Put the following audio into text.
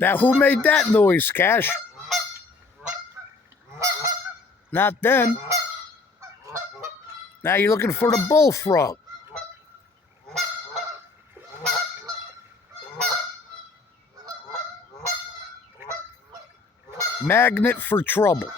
Now, who made that noise, Cash? Not them. Now you're looking for the bullfrog. Magnet for trouble.